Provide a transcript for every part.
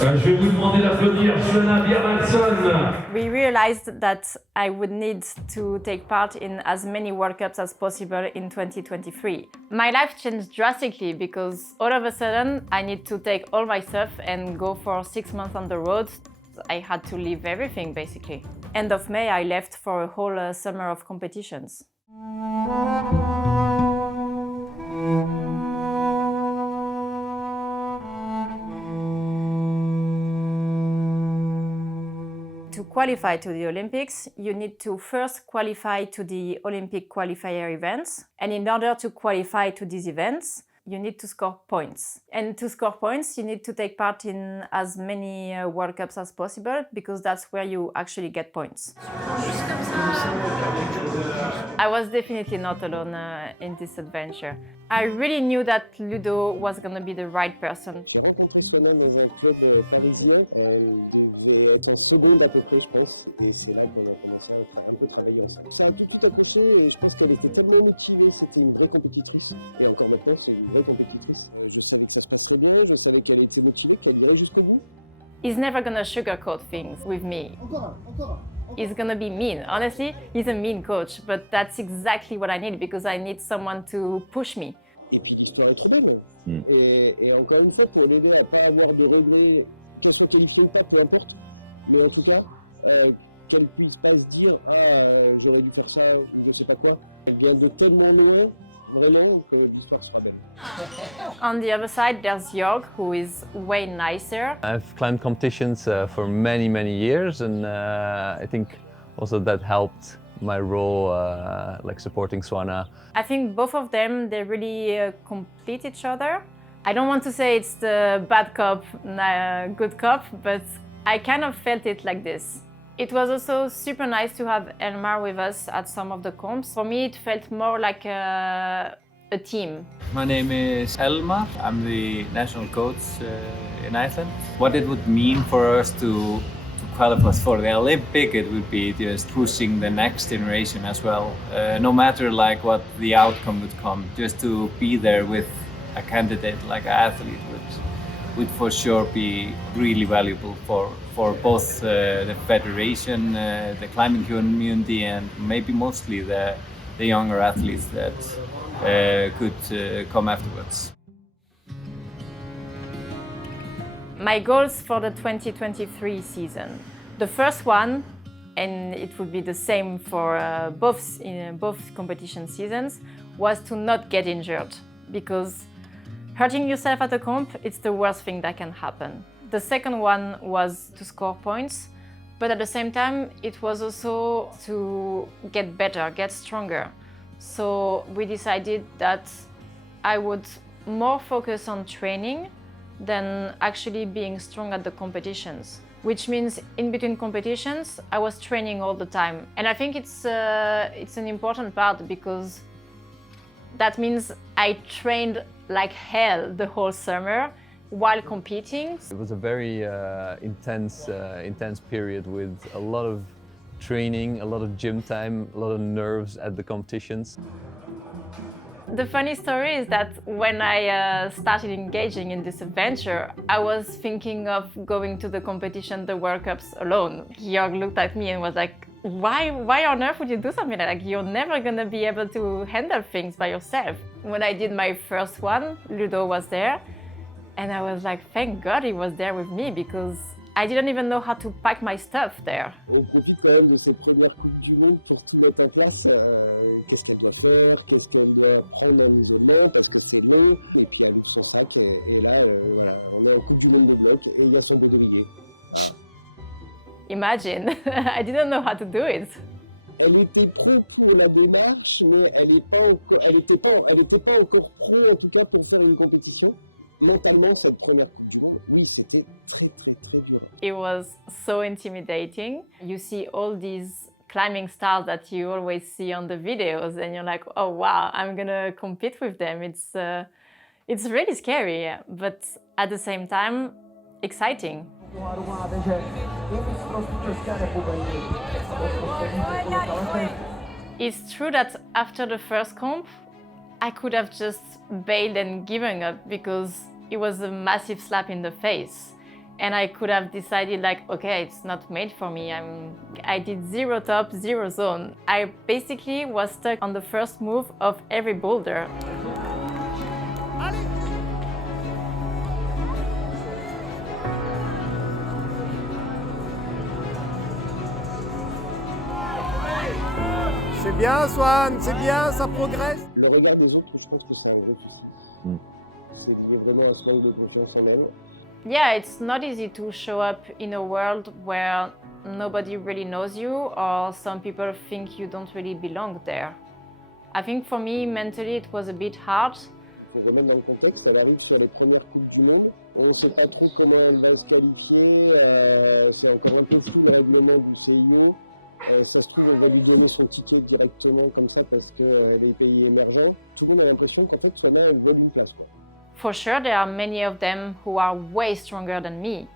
Je vais vous demander d'applaudir Joanna Bjermanson. We realized that I would need to take part in as many World Cups as possible in 2023. My life changed drastically because all of a sudden I need to take all my stuff and go for 6 months on the road. I had to leave everything basically. End of May I left for a whole summer of competitions. To qualify to the Olympics, you need to first qualify to the Olympic qualifier events. And in order to qualify to these events, you need to score points. And to score points, you need to take part in as many World Cups as possible because that's where you actually get points. I was definitely not alone in this adventure. I really knew that Ludo was going to be the right person. J'ai rencontré Swana dans un club parisien, il devait être en seconde à peu près, je pense, et c'est là qu'on a commencé à faire un gros travail ensemble. Ça a tout de suite accroché, et je pense qu'elle était tellement motivée, c'était une vraie compétitrice, et encore maintenant c'est une vraie compétitrice. Je savais que ça se passerait bien, je savais qu'elle était motivée, qu'elle irait jusqu'au bout. He's never gonna sugarcoat things with me. He's gonna be mean. Honestly, he's a mean coach, but that's exactly what I need because I need someone to push me. Et puis l'histoire est trop belle. Et encore une fois, pour l'aider à ne pas avoir de regrets, qu'elle soit qualifiée ou pas, peu importe. Mais en tout cas, qu'elle ne puisse pas se dire « Ah, j'aurais dû faire ça, je ne sais pas quoi ». Elle vient de tellement loin, vraiment, que l'histoire sera belle. On the other side, there's Jörg, who is way nicer. I've climbed competitions for many years, and I think also that helped my role, like supporting Swana. I think both of them, they really complete each other. I don't want to say it's the bad cop, good cop, but I kind of felt it like this. It was also super nice to have Elmar with us at some of the comps. For me, it felt more like a team. My name is Elmar. I'm the national coach in Iceland. What it would mean for us to qualify for the Olympic, it would be just pushing the next generation as well. No matter like what the outcome would come, just to be there with a candidate like an athlete would for sure be really valuable for both the federation, the climbing community, and maybe mostly the younger athletes that could come afterwards. My goals for the 2023 season. The first one, and it would be the same for both competition seasons, was to not get injured because hurting yourself at a comp, it's the worst thing that can happen. The second one was to score points, but at the same time, it was also to get better, get stronger. So we decided that I would more focus on training than actually being strong at the competitions. Which means in between competitions, I was training all the time. And I think it's an important part because that means I trained like hell the whole summer while competing. It was a very intense period with a lot of training, a lot of gym time, a lot of nerves at the competitions. The funny story is that when I started engaging in this adventure, I was thinking of going to the competition, the World Cups alone. Jörg looked at me and was like, why on earth would you do something like that? You're never gonna be able to handle things by yourself. When I did my first one, Ludo was there. And I was like, thank God he was there with me because I didn't even know how to pack my stuff there. On profite quand même de cette première Coupe du Monde pour tout mettre en place. Qu'est-ce qu'elle doit faire, qu'est-ce qu'elle doit prendre en isolement parce que c'est long. Et puis elle ouvre son sac et là, on est en Coupe du Monde de bloc et il y a son délégué. Imagine, I didn't know how to do it. Elle était pro pour la démarche, mais elle n'était pas encore pro en tout cas pour faire une compétition. Mentalement, cette première Coupe du Monde, oui, c'était très dur. It was so intimidating. You see all these climbing stars that you always see on the videos and you're like, oh wow, I'm gonna compete with them. It's really scary, but at the same time, exciting. It's true that after the first comp, I could have just bailed and given up because it was a massive slap in the face. And I could have decided like, okay, it's not made for me. I did 0 top, 0 zone. I basically was stuck on the first move of every boulder. C'est bien, Swan, c'est bien, ça progresse. Le regard des autres, je pense que ça refuse. C'est vraiment un soin de confiance en elle. Yeah, it's not easy to show up in a world where nobody really knows you or some people think you don't really belong there. I think for me, mentally, it was a bit hard. Pour remettre dans le contexte, elle arrive sur les premières Coupes du Monde. On ne sait pas trop comment elle va se qualifier. C'est encore un peu flou le règlement du CIO. Ça se trouve, on va lui donner son ticket directement comme ça parce qu'elle est pays émergent. Tout le monde a l'impression qu'en fait, Swana, elle veut une place. For sure, there are many of them who are way stronger than me,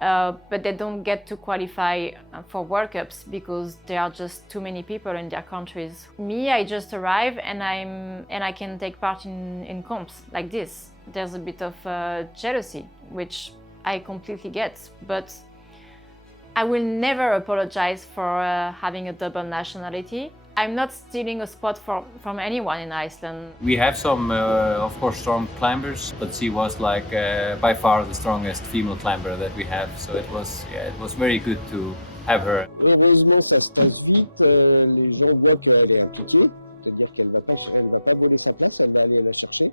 but they don't get to qualify for World Cups because there are just too many people in their countries. Me, I just arrive and I can take part in comps like this. There's a bit of jealousy, which I completely get, but I will never apologize for having a double nationality. I'm not stealing a spot from anyone in Iceland. We have some, of course, strong climbers, but she was like by far the strongest female climber that we have. So it was very good to have her. Heureusement, ça se passe vite. Les gens voient qu'elle est impliquée, c'est-à-dire qu'elle ne va pas voler sa place, elle va aller la chercher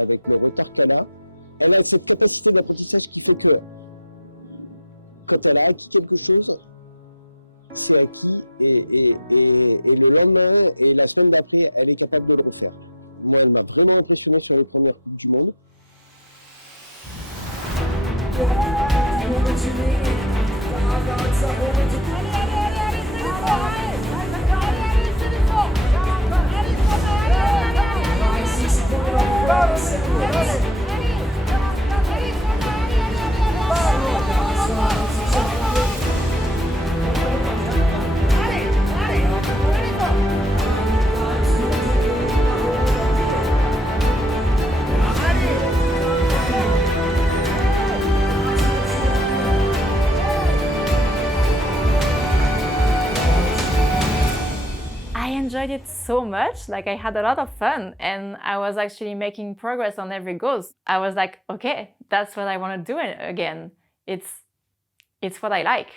avec le retard qu'elle a. Elle a cette capacité d'apprentissage qui fait que quand elle a acquis quelque chose, c'est acquis et le lendemain et la semaine d'après, elle est capable de le refaire. Moi, elle m'a vraiment impressionné sur les premières Coupes du Monde. I enjoyed it so much, like I had a lot of fun and I was actually making progress on every goal. I was like, okay, that's what I want to do again. It's what I like.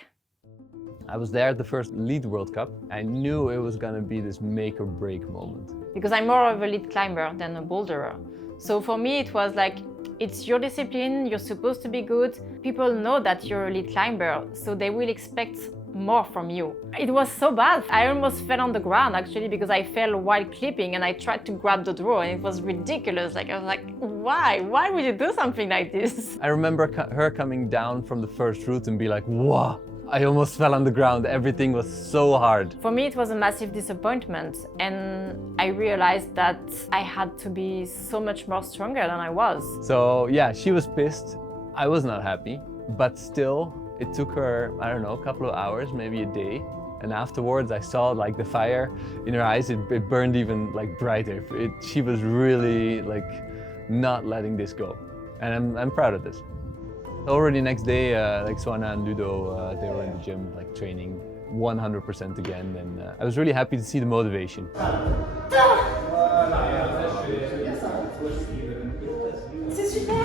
I was there at the first Lead World Cup. I knew it was gonna be this make or break moment. Because I'm more of a lead climber than a boulderer. So for me it was like, it's your discipline, you're supposed to be good. People know that you're a lead climber, so they will expect more from you. It was so bad. I almost fell on the ground actually because I fell while clipping and I tried to grab the draw and it was ridiculous. Like I was like, why? Why would you do something like this? I remember her coming down from the first route and be like, wow, I almost fell on the ground. Everything was so hard. For me, it was a massive disappointment and I realized that I had to be so much more stronger than I was. So yeah, she was pissed. I was not happy, but still, it took her, I don't know, a couple of hours, maybe a day. And afterwards I saw like the fire in her eyes, it burned even like brighter. She was really like not letting this go. And I'm proud of this. Already next day, like Swana and Ludo, they were in the gym, like training 100% again. And I was really happy to see the motivation. C'est super!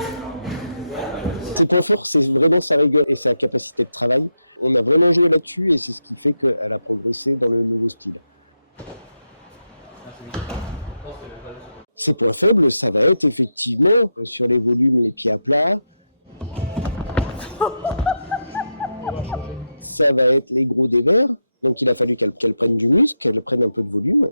Ses points forts, c'est vraiment sa rigueur et sa capacité de travail. On a vraiment joué là-dessus et c'est ce qui fait qu'elle a progressé dans le nouveau style. Ses points faibles, ça va être effectivement sur les volumes pieds à plat. Ça va être les gros délais. Donc il a fallu qu'elle prenne du muscle, qu'elle prenne un peu de volume.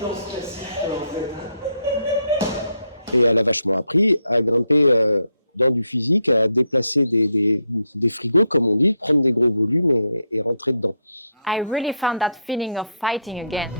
Danse classique en fait. Et elle a vachement appris à grimper dans du physique, à déplacer des frigos comme on dit, prendre des gros volumes et rentrer dedans. I really found that feeling of fighting again.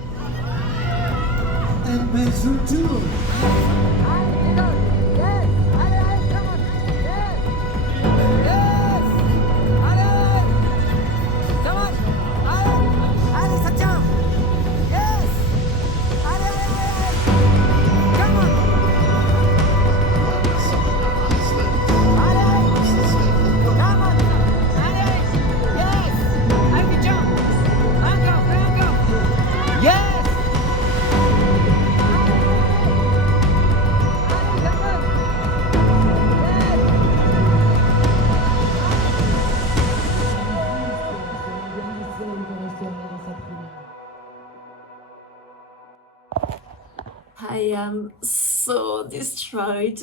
I am so destroyed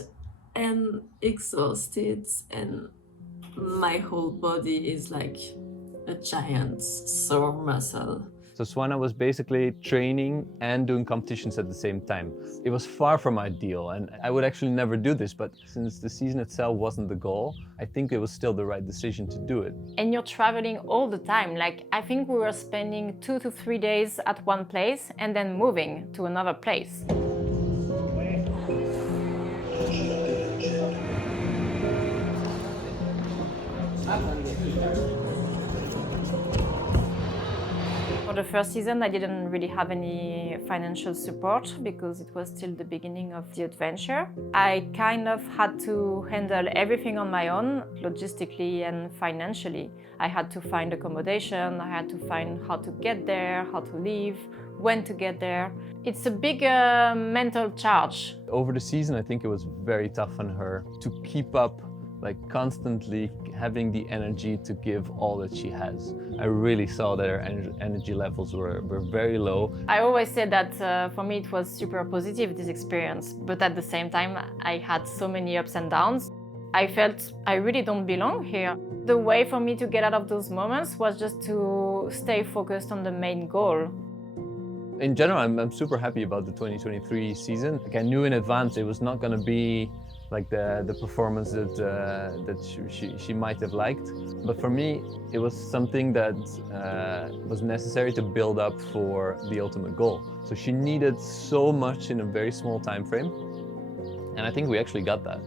and exhausted, and my whole body is like a giant sore muscle. So Swana was basically training and doing competitions at the same time. It was far from ideal, and I would actually never do this, but since the season itself wasn't the goal, I think it was still the right decision to do it. And you're traveling all the time. Like, I think we were spending 2 to 3 days at one place and then moving to another place. For the first season, I didn't really have any financial support because it was still the beginning of the adventure. I kind of had to handle everything on my own, logistically and financially. I had to find accommodation, I had to find how to get there, how to leave, when to get there. It's a big mental charge. Over the season, I think it was very tough on her to keep up, like constantly having the energy to give all that she has. I really saw that her energy levels were very low. I always said that for me it was super positive, this experience, but at the same time I had so many ups and downs. I felt I really don't belong here. The way for me to get out of those moments was just to stay focused on the main goal. In general, I'm super happy about the 2023 season. Like, I knew in advance it was not going to be like the performance that she might have liked. But for me, it was something that was necessary to build up for the ultimate goal. So she needed so much in a very small time frame. And I think we actually got that.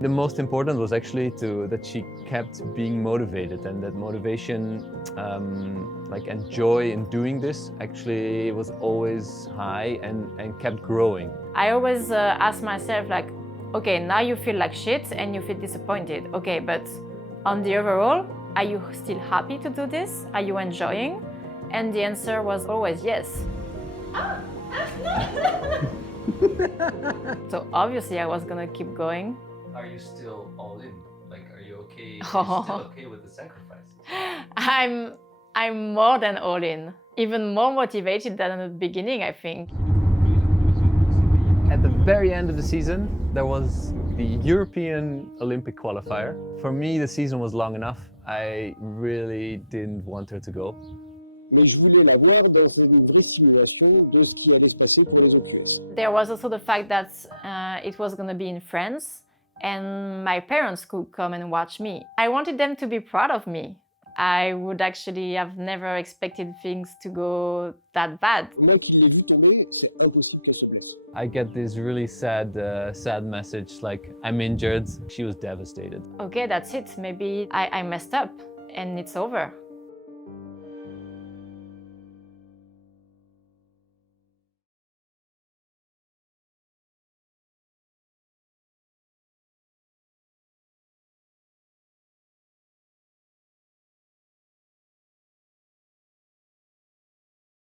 The most important was actually that she kept being motivated, and that motivation and joy in doing this actually was always high and kept growing. I always ask myself, like, okay, now you feel like shit and you feel disappointed. Okay, but on the overall, are you still happy to do this? Are you enjoying? And the answer was always yes. So obviously I was gonna keep going. Are you still all in? Like, are you okay? Are you still okay with the sacrifice? I'm more than all in. Even more motivated than at the beginning, I think. At the very end of the season, there was the European Olympic qualifier. For me, the season was long enough. I really didn't want her to go. Mais je voulais la voir dans une vraie simulation de ce qui allait se passer pour les OQS. There was also the fact that it was going to be in France and my parents could come and watch me. I wanted them to be proud of me. I would actually have never expected things to go that bad. Moi qui l'ai vu tomber, c'est impossible qu'elle se blesse. I get this really sad message, like, I'm injured. She was devastated. Okay, that's it. Maybe I messed up and it's over.